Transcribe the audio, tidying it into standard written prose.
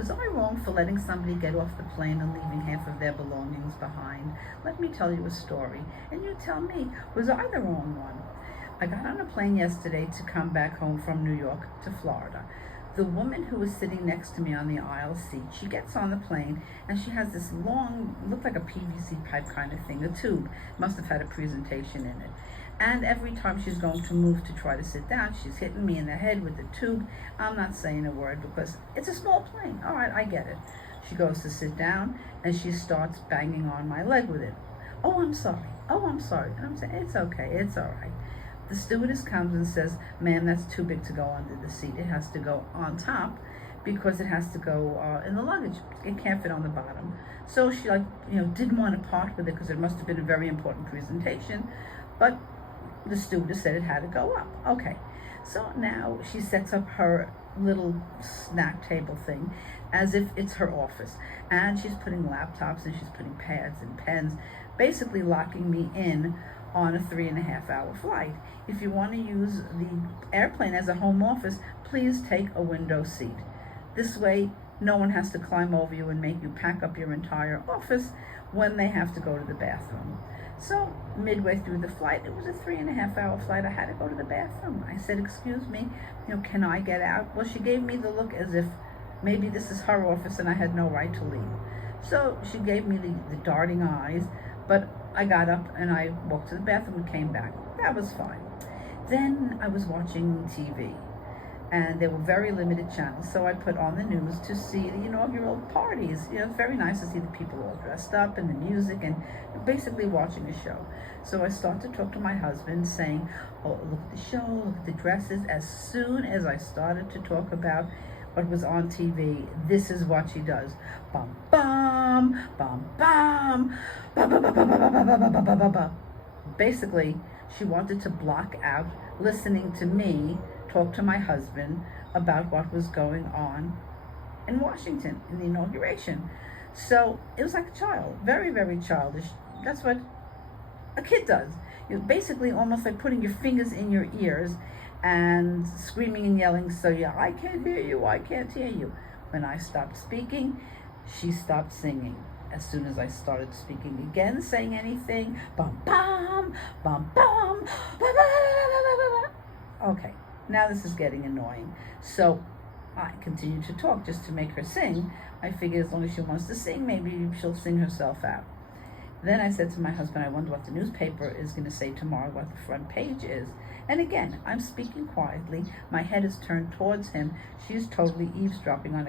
Was I wrong for letting somebody get off the plane and leaving half of their belongings behind? Let me tell you a story, and you tell me, was I the wrong one? I got on a plane yesterday to come back home from New York to Florida. The woman who was sitting next to me on the aisle seat, she gets on the plane and she has this long, looked like a PVC pipe kind of thing, a tube, must have had a presentation in it. And every time she's going to move to try to sit down, she's hitting me in the head with the tube. I'm not saying a word because it's a small plane. All right, I get it. She goes to sit down and she starts banging on my leg with it. Oh, I'm sorry. Oh, I'm sorry. And I'm saying, it's okay. It's all right. The stewardess comes and says, ma'am, that's too big to go under the seat. It has to go on top because it has to go in the luggage. It can't fit on the bottom. So she didn't want to part with it because it must have been a very important presentation. But the stewardess said it had to go up. Okay. So now she sets up her little snack table thing as if it's her office. And she's putting laptops and she's putting pads and pens, basically locking me in on a 3.5-hour flight. If you want to use the airplane as a home office, please take a window seat. This way, no one has to climb over you and make you pack up your entire office when they have to go to the bathroom. So, midway through the flight, it was a 3.5-hour flight, I had to go to the bathroom. I said, excuse me, can I get out? Well, she gave me the look as if maybe this is her office and I had no right to leave. So she gave me the darting eyes, but I got up and I walked to the bathroom and came back. That was fine. Then I was watching TV, and there were very limited channels, so I put on the news to see the inaugural parties. It's very nice to see the people all dressed up and the music and basically watching a show. So I started to talk to my husband saying, oh, look at the show, look at the dresses. As soon as I started to talk about what was on TV, this is what she does. Bum, bum, bum, bum, bum, bum, bum, bum, bum, bum, bum, bum, bum, bum. Basically, she wanted to block out listening to me talk to my husband about what was going on in Washington in the inauguration. So it was like a child, very, very childish. That's what a kid does. Basically almost like putting your fingers in your ears and screaming and yelling, so yeah, I can't hear you, I can't hear you. When I stopped speaking, she stopped singing. As soon as I started speaking again, saying anything, bum bum, bum bum, okay, now this is getting annoying. So I continued to talk just to make her sing. I figured as long as she wants to sing, maybe she'll sing herself out. Then I said to my husband, I wonder what the newspaper is going to say tomorrow, what the front page is. And again, I'm speaking quietly. My head is turned towards him. She's totally eavesdropping on